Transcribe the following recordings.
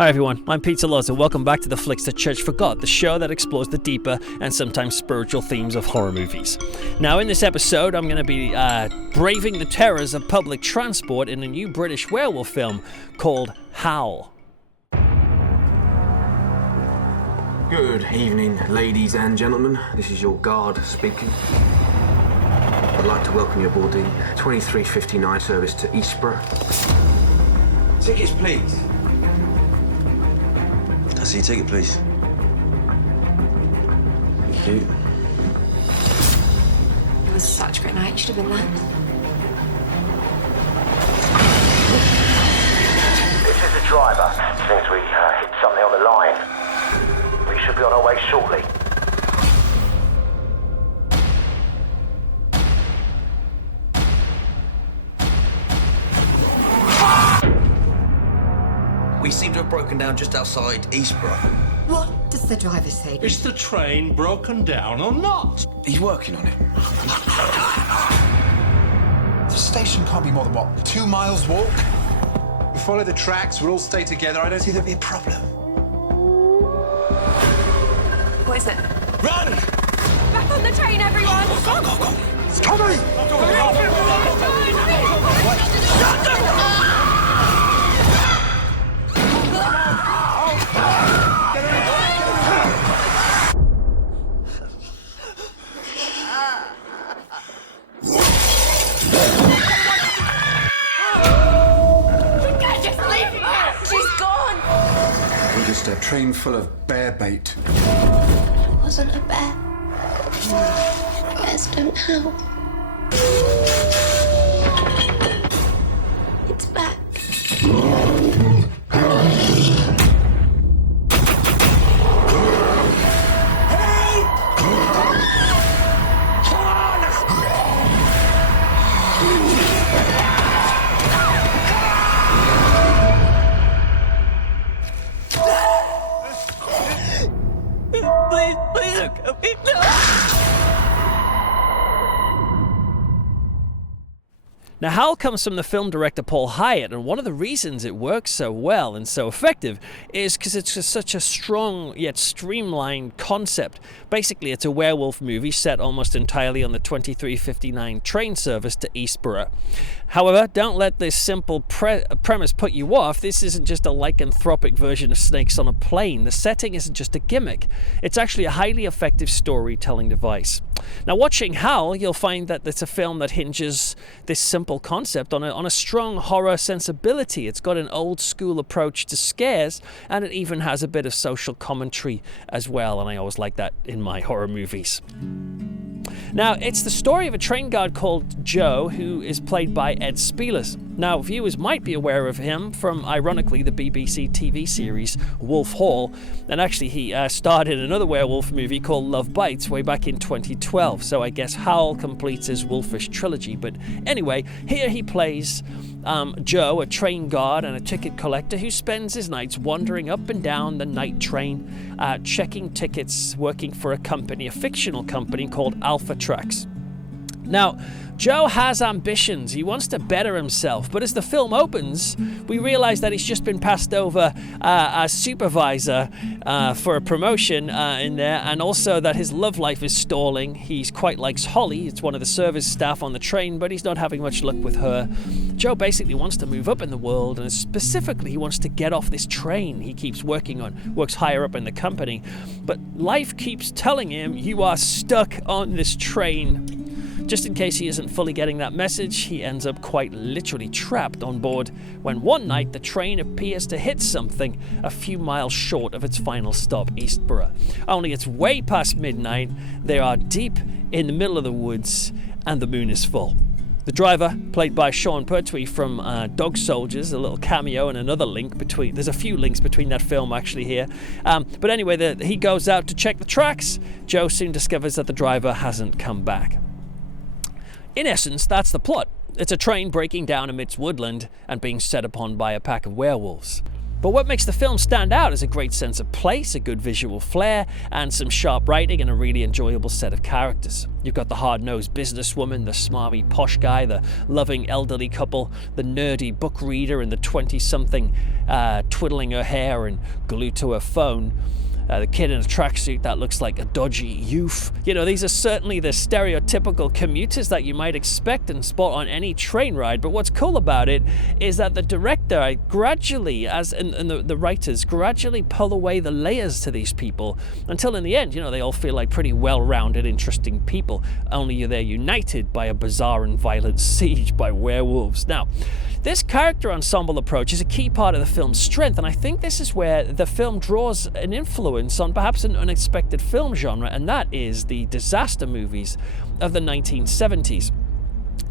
Hi everyone, I'm Peter Laws and welcome back to the Flicks the Church Forgot, the show that explores the deeper and sometimes spiritual themes of horror movies. Now in this episode I'm going to be braving the terrors of public transport in a new British werewolf film called Howl. Good evening, ladies and gentlemen. This is your guard speaking. I'd like to welcome you aboard the 2359 service to Eastborough. Tickets, please. Can I see your ticket, please? Thank you. It was such a great night. You should have been there. This is the driver. Seems we hit something on the line. We should be on our way shortly. We seem to have broken down just outside Eastborough. What does the driver say? Is the train broken down or not? He's working on it. The station can't be more than, 2 miles walk? We follow the tracks, we'll all stay together. I don't see there'd be a problem. What is it? Run! Back on the train, everyone! Go! It's coming! Just a train full of bear bait. It wasn't a bear. Bears don't howl. It's back. Please don't kill me, no! Now, Howl comes from the film director Paul Hyatt, and one of the reasons it works so well and so effective is because it's just such a strong yet streamlined concept. Basically, it's a werewolf movie set almost entirely on the 2359 train service to Eastborough. However, don't let this simple premise put you off. This isn't just a lycanthropic version of Snakes on a Plane. The setting isn't just a gimmick. It's actually a highly effective storytelling device. Now, watching Howl, you'll find that it's a film that hinges this simple concept on a strong horror sensibility. It's got an old school approach to scares, and it even has a bit of social commentary as well, and I always like that in my horror movies. Now, it's the story of a train guard called Joe, who is played by Ed Speelers. Now, viewers might be aware of him from, ironically, the BBC TV series Wolf Hall, and actually he starred in another werewolf movie called Love Bites way back in 2012, so I guess Howl completes his wolfish trilogy. But anyway, here he plays Joe, a train guard and a ticket collector who spends his nights wandering up and down the night train, checking tickets, working for a fictional company called Alpha Tracks. Now, Joe has ambitions. He wants to better himself, but as the film opens, we realize that he's just been passed over a supervisor for a promotion in there, and also that his love life is stalling. He quite likes Holly. It's one of the service staff on the train, but he's not having much luck with her. Joe basically wants to move up in the world, and specifically he wants to get off this train he keeps working on, works higher up in the company. But life keeps telling him, you are stuck on this train. Just in case he isn't fully getting that message, he ends up quite literally trapped on board when one night the train appears to hit something a few miles short of its final stop, Eastborough. Only it's way past midnight, they are deep in the middle of the woods, and the moon is full. The driver, played by Sean Pertwee from Dog Soldiers, a little cameo and another link between... There's a few links between that film actually here. But anyway, he goes out to check the tracks. Joe soon discovers that the driver hasn't come back. In essence, that's the plot. It's a train breaking down amidst woodland and being set upon by a pack of werewolves. But what makes the film stand out is a great sense of place, a good visual flair, and some sharp writing and a really enjoyable set of characters. You've got the hard-nosed businesswoman, the smarmy posh guy, the loving elderly couple, the nerdy book reader, and the 20-something twiddling her hair and glued to her phone. The kid in a tracksuit that looks like a dodgy youth. You know, these are certainly the stereotypical commuters that you might expect and spot on any train ride. But what's cool about it is that the director gradually, and the writers gradually pull away the layers to these people until in the end, you know, they all feel like pretty well-rounded, interesting people. Only they're united by a bizarre and violent siege by werewolves. Now, this character ensemble approach is a key part of the film's strength, and I think this is where the film draws an influence on perhaps an unexpected film genre, and that is the disaster movies of the 1970s.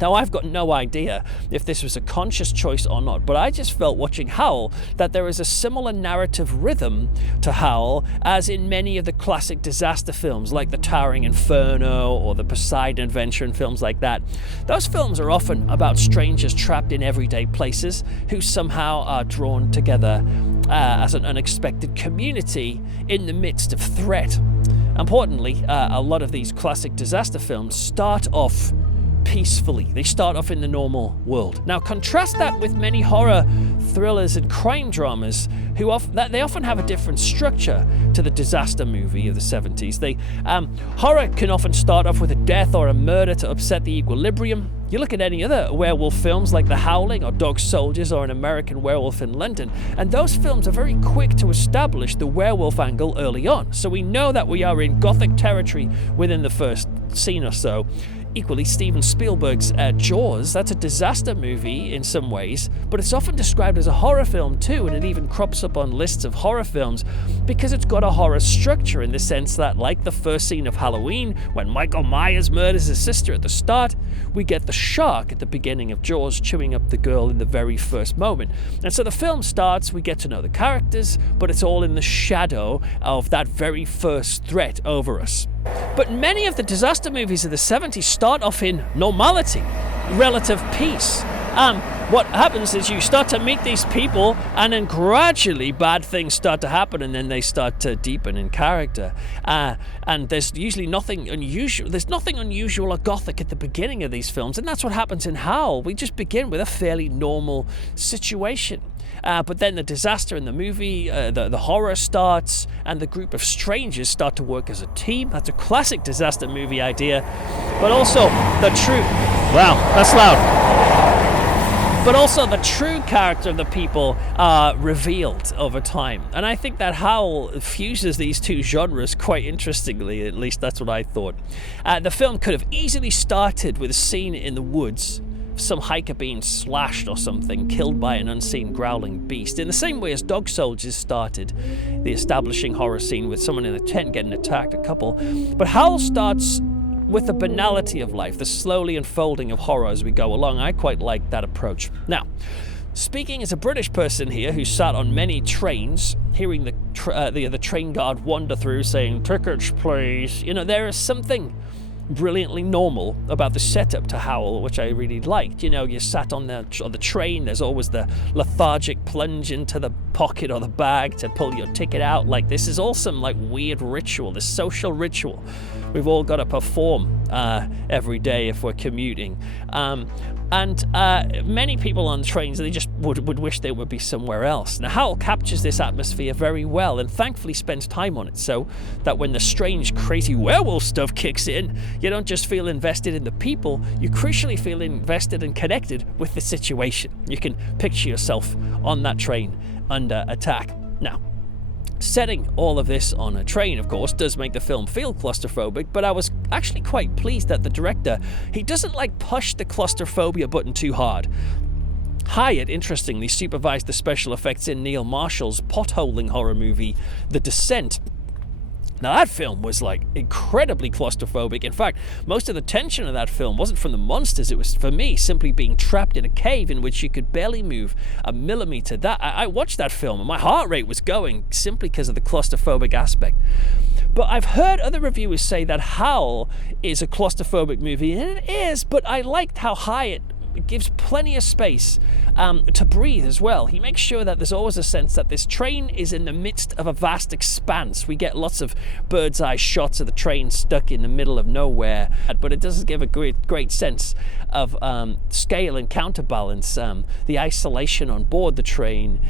Now, I've got no idea if this was a conscious choice or not, but I just felt watching Howl that there is a similar narrative rhythm to Howl as in many of the classic disaster films, like The Towering Inferno or The Poseidon Adventure and films like that. Those films are often about strangers trapped in everyday places who somehow are drawn together as an unexpected community in the midst of threat. Importantly, a lot of these classic disaster films start off peacefully. They start off in the normal world. Now, contrast that with many horror thrillers and crime dramas they often have a different structure to the disaster movie of the 70s. Horror can often start off with a death or a murder to upset the equilibrium. You look at any other werewolf films like The Howling or Dog Soldiers or An American Werewolf in London, and those films are very quick to establish the werewolf angle early on. So we know that we are in gothic territory within the first scene or so. Equally, Steven Spielberg's Jaws, that's a disaster movie in some ways, but it's often described as a horror film too, and it even crops up on lists of horror films because it's got a horror structure in the sense that, like the first scene of Halloween, when Michael Myers murders his sister at the start, we get the shark at the beginning of Jaws chewing up the girl in the very first moment. And so the film starts, we get to know the characters, but it's all in the shadow of that very first threat over us. But many of the disaster movies of the 70s start off in normality, relative peace. What happens is you start to meet these people, and then gradually bad things start to happen, and then they start to deepen in character. And there's usually nothing unusual. There's nothing unusual or gothic at the beginning of these films, and that's what happens in Howl. We just begin with a fairly normal situation. But then the disaster in the movie, the horror starts, and the group of strangers start to work as a team. That's a classic disaster movie idea. But also the true... Wow, that's loud. But also the true character of the people are revealed over time. And I think that Howl fuses these two genres quite interestingly, at least that's what I thought. The film could have easily started with a scene in the woods, some hiker being slashed or something, killed by an unseen growling beast, in the same way as Dog Soldiers started the establishing horror scene with someone in a tent getting attacked, a couple. But Howl starts with the banality of life, the slowly unfolding of horror as we go along. I quite like that approach. Now, speaking as a British person here who sat on many trains, hearing the train guard wander through saying, "Tickets, please," you know, there is something brilliantly normal about the setup to Howl, which I really liked. You know, you sat on the train, there's always the lethargic plunge into the pocket or the bag to pull your ticket out. Like, this is all some like weird ritual, this social ritual we've all got to perform every day if we're commuting. And many people on trains, they just would wish they would be somewhere else. Now, Howl captures this atmosphere very well and thankfully spends time on it so that when the strange, crazy werewolf stuff kicks in, you don't just feel invested in the people, you crucially feel invested and connected with the situation. You can picture yourself on that train under attack. Now, setting all of this on a train, of course, does make the film feel claustrophobic, but I was actually quite pleased that the director, he doesn't push the claustrophobia button too hard. Hyatt, interestingly, supervised the special effects in Neil Marshall's potholing horror movie, The Descent. Now, that film was incredibly claustrophobic. In fact, most of the tension of that film wasn't from the monsters. It was, for me, simply being trapped in a cave in which you could barely move a millimeter. I watched that film and my heart rate was going simply because of the claustrophobic aspect. But I've heard other reviewers say that Howl is a claustrophobic movie, and it is, but I liked how Hyatt gives plenty of space to breathe as well. He makes sure that there's always a sense that this train is in the midst of a vast expanse. We get lots of bird's eye shots of the train stuck in the middle of nowhere, but it does give a great sense of scale and counterbalance. The isolation on board the train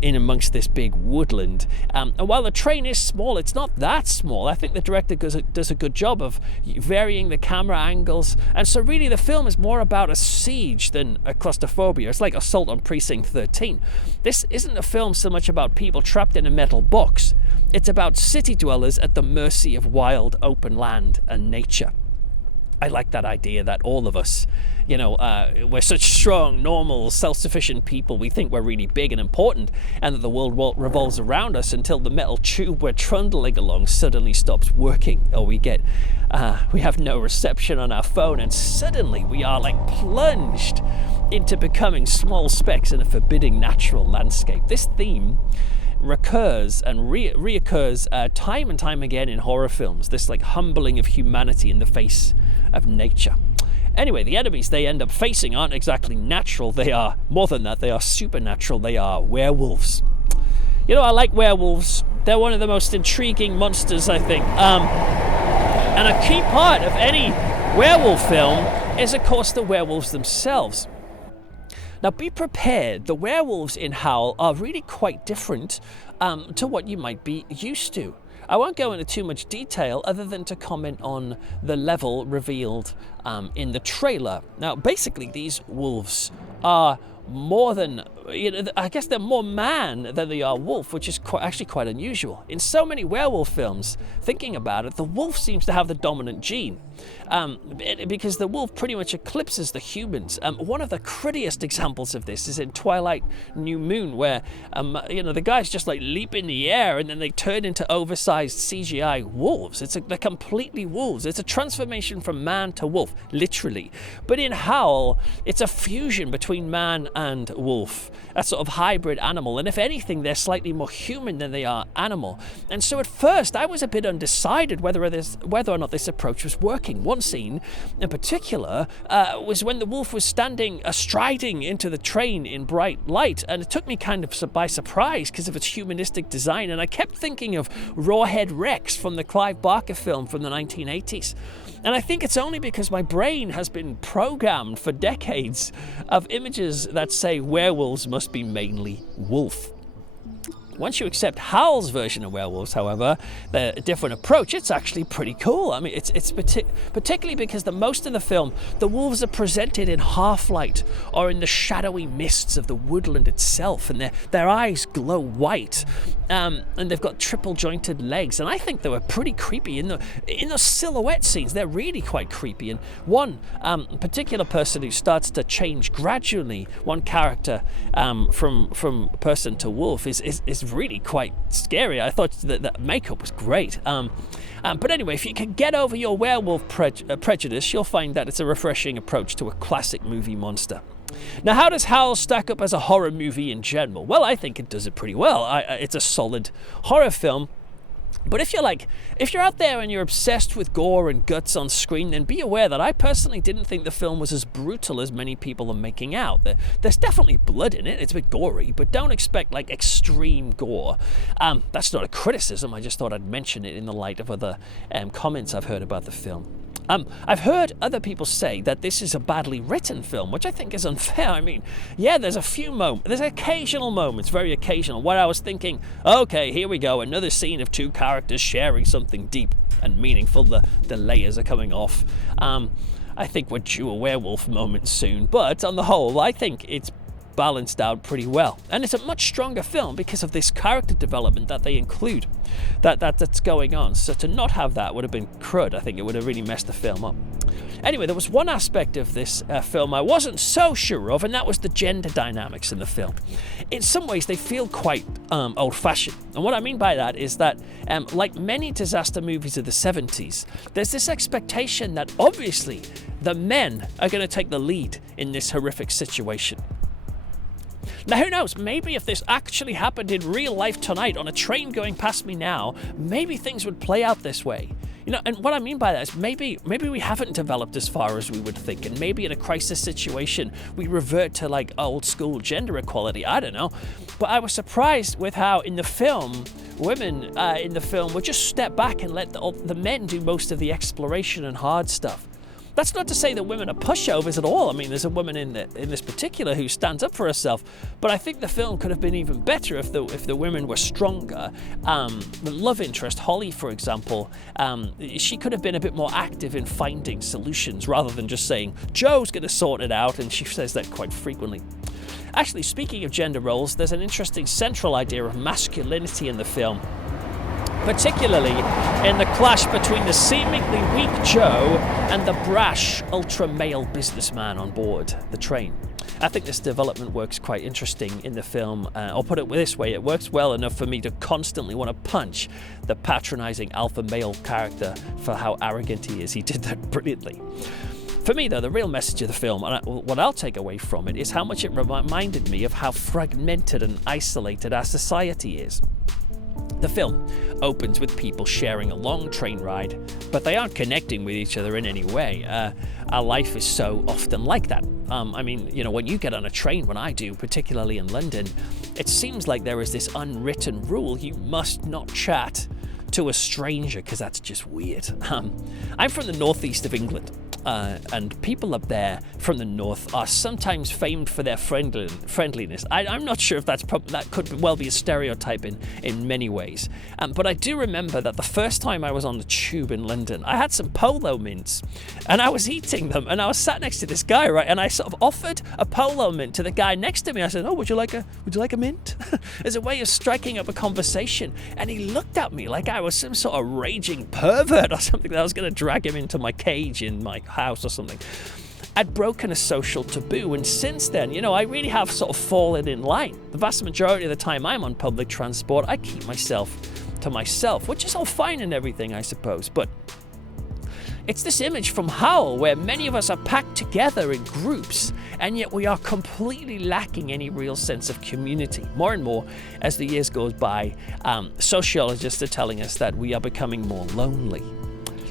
in amongst this big woodland. And while the train is small, it's not that small. I think the director does a good job of varying the camera angles. And so really the film is more about a siege than a claustrophobia. It's like Assault on Precinct 13. This isn't a film so much about people trapped in a metal box. It's about city dwellers at the mercy of wild open land and nature. I like that idea that all of us, we're such strong, normal, self-sufficient people. We think we're really big and important, and that the world revolves around us until the metal tube we're trundling along suddenly stops working, or we have no reception on our phone, and suddenly we are like plunged into becoming small specks in a forbidding natural landscape. This theme recurs and reoccurs time and time again in horror films, this like humbling of humanity in the face of nature. Anyway, the enemies they end up facing aren't exactly natural. They are more than that. They are supernatural. They are werewolves. I like werewolves. They're one of the most intriguing monsters, I think. And a key part of any werewolf film is, of course, the werewolves themselves. Now, be prepared. The werewolves in Howl are really quite different to what you might be used to. I won't go into too much detail other than to comment on the level revealed in the trailer. Now, basically, these wolves are more than, I guess they're more man than they are wolf, which is actually quite unusual. In so many werewolf films, thinking about it, the wolf seems to have the dominant gene, because the wolf pretty much eclipses the humans. One of the prettiest examples of this is in Twilight New Moon, where the guys just like leap in the air and then they turn into oversized CGI wolves. They're completely wolves. It's a transformation from man to wolf, literally. But in Howl, it's a fusion between man and wolf, a sort of hybrid animal, and if anything they're slightly more human than they are animal. And so at first I was a bit undecided whether or not this approach was working. One scene in particular was when the wolf was striding into the train in bright light, and it took me kind of by surprise because of its humanistic design, and I kept thinking of Rawhead Rex from the Clive Barker film from the 1980s. And I think it's only because my brain has been programmed for decades of images that say werewolves must be mainly wolf. Once you accept Howl's version of werewolves, however, the different approach, it's actually pretty cool. I mean, it's particularly because most of the film, the wolves are presented in half-light or in the shadowy mists of the woodland itself, and their eyes glow white, and they've got triple-jointed legs, and I think they were pretty creepy. In those silhouette scenes, they're really quite creepy, and one particular person who starts to change gradually, one character from person to wolf, is really quite scary. I thought that the makeup was great. But anyway, if you can get over your werewolf prejudice, you'll find that it's a refreshing approach to a classic movie monster. Now, how does Howl stack up as a horror movie in general? Well, I think it does it pretty well. It's a solid horror film. But if you're out there and you're obsessed with gore and guts on screen, then be aware that I personally didn't think the film was as brutal as many people are making out. There's definitely blood in it. It's a bit gory, but don't expect like extreme gore. That's not a criticism. I just thought I'd mention it in the light of other comments I've heard about the film. I've heard other people say that this is a badly written film, which I think is unfair. I mean, yeah, there's occasional moments, very occasional, where I was thinking, okay, here we go, another scene of two characters sharing something deep and meaningful. The layers are coming off. I think we're due a werewolf moment soon, but on the whole, I think it's balanced out pretty well, and it's a much stronger film because of this character development that they include that's going on. So to not have that would have been crud. I think it would have really messed the film up. Anyway, there was one aspect of this film I wasn't so sure of, and that was the gender dynamics in the film. In some ways they feel quite old-fashioned, and what I mean by that is that like many disaster movies of the 70s, there's this expectation that obviously the men are going to take the lead in this horrific situation. Now, who knows, maybe if this actually happened in real life tonight on a train going past me now, maybe things would play out this way. And what I mean by that is maybe we haven't developed as far as we would think, and maybe in a crisis situation we revert to like old school gender equality. I don't know, but I was surprised with how in the film women in the film would just step back and let the men do most of the exploration and hard stuff. That's not to say that women are pushovers at all. I mean, there's a woman in this particular who stands up for herself, but I think the film could have been even better if the women were stronger. The love interest, Holly, for example, she could have been a bit more active in finding solutions rather than just saying, Joe's going to sort it out, and she says that quite frequently. Actually, speaking of gender roles, there's an interesting central idea of masculinity in the film, particularly in the clash between the seemingly weak Joe and the brash, ultra-male businessman on board the train. I think this development works quite interesting in the film. I'll put it this way, it works well enough for me to constantly want to punch the patronizing alpha male character for how arrogant he is. He did that brilliantly. For me, though, the real message of the film, and what I'll take away from it, is how much it reminded me of how fragmented and isolated our society is. The film opens with people sharing a long train ride, but they aren't connecting with each other in any way. Our life is so often like that. I mean, when you get on a train, when I do, particularly in London, it seems like there is this unwritten rule: you must not chat to a stranger because that's just weird. I'm from the northeast of England. And people up there from the north are sometimes famed for their friendliness. I'm not sure if that could well be a stereotype in many ways. But I do remember that the first time I was on the tube in London, I had some polo mints, and I was eating them, and I was sat next to this guy, right? And I sort of offered a polo mint to the guy next to me. I said, "Oh, would you like a mint?" As a way of striking up a conversation. And he looked at me like I was some sort of raging pervert or something, that I was going to drag him into my cage in my house or something. I'd broken a social taboo, and since then, I really have sort of fallen in line. The vast majority of the time I'm on public transport, I keep myself to myself, which is all fine and everything, I suppose, but it's this image from Howl where many of us are packed together in groups, and yet we are completely lacking any real sense of community. More and more, as the years goes by, sociologists are telling us that we are becoming more lonely.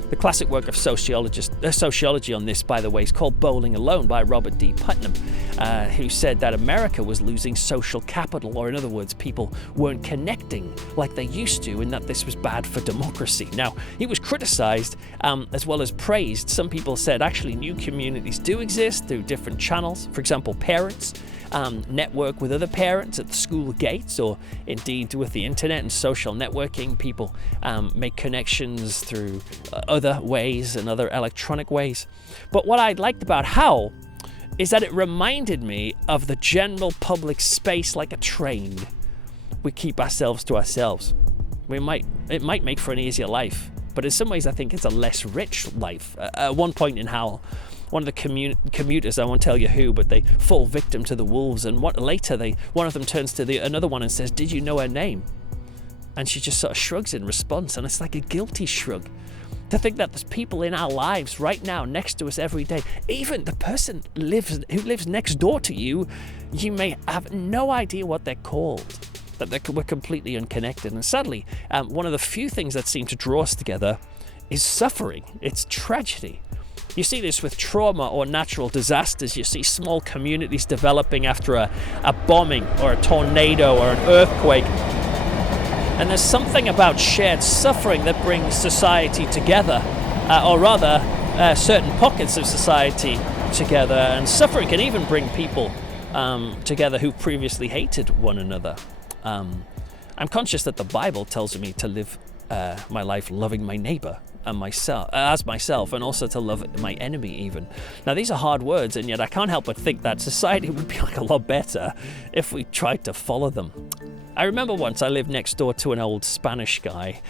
The classic work of sociology on this, by the way, is called Bowling Alone by Robert D. Putnam, who said that America was losing social capital, or in other words, people weren't connecting like they used to, and that this was bad for democracy. Now, he was criticized as well as praised. Some people said actually new communities do exist through different channels. For example, parents network with other parents at the school gates, or indeed with the internet and social networking. People make connections through other ways and other electronic ways. But what I liked about Howl is that it reminded me of the general public space like a train. We keep ourselves to ourselves. It might make for an easier life, but in some ways I think it's a less rich life. At one point in Howl, one of the commuters, I won't tell you who, but they fall victim to the wolves, and later one of them turns to another one and says, "Did you know her name?" And she just sort of shrugs in response, and it's like a guilty shrug. To think that there's people in our lives right now next to us every day, even the person who lives next door to you, you may have no idea what they're called, that we're completely unconnected. And sadly, one of the few things that seem to draw us together is suffering. It's tragedy. You see this with trauma or natural disasters. You see small communities developing after a bombing or a tornado or an earthquake. And there's something about shared suffering that brings society together, or rather, certain pockets of society together. And suffering can even bring people together who previously hated one another. I'm conscious that the Bible tells me to live my life loving my neighbor and myself, and also to love my enemy even. Now, these are hard words, and yet I can't help but think that society would be like a lot better if we tried to follow them. I remember once I lived next door to an old Spanish guy,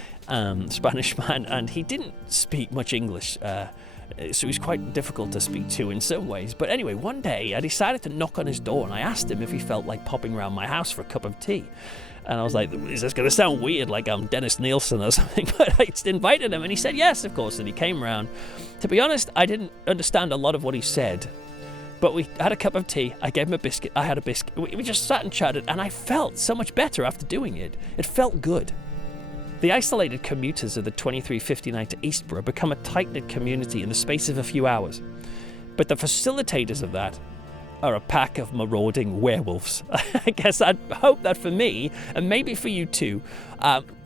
Spanish man, and he didn't speak much English, so he was quite difficult to speak to in some ways. But anyway, one day I decided to knock on his door, and I asked him if he felt like popping around my house for a cup of tea. And I was like, is this going to sound weird, like I'm Dennis Nielsen or something? But I just invited him, and he said yes, of course, and he came around. To be honest, I didn't understand a lot of what he said, but we had a cup of tea, I gave him a biscuit, I had a biscuit, we just sat and chatted, and I felt so much better after doing it. It felt good. The isolated commuters of the 2359 to Eastborough become a tight-knit community in the space of a few hours. But the facilitators of that are a pack of marauding werewolves. I guess I'd hope that for me, and maybe for you too,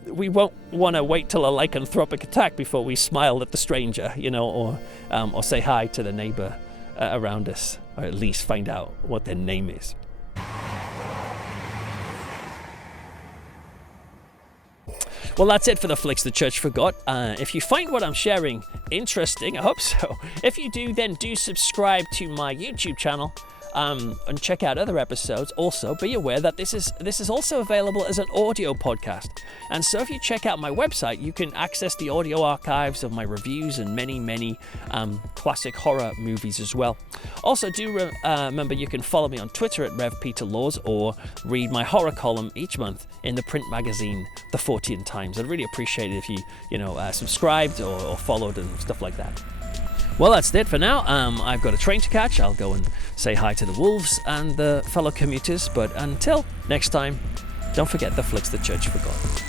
we won't want to wait till a lycanthropic attack before we smile at the stranger, or say hi to the neighbor around us, or at least find out what their name is. Well, that's it for the Flicks the Church Forgot. If you find what I'm sharing interesting, I hope so. If you do, then do subscribe to my YouTube channel and check out other episodes. Also, be aware that this is also available as an audio podcast. And so if you check out my website, you can access the audio archives of my reviews and many classic horror movies as well. Also, do remember you can follow me on Twitter at Rev Peter Laws, or read my horror column each month in the print magazine, The 14 Times. I'd really appreciate it if you subscribed or followed and stuff like that. Well, that's it for now. I've got a train to catch. I'll go and say hi to the wolves and the fellow commuters. But until next time, don't forget the Flicks the Church Forgot.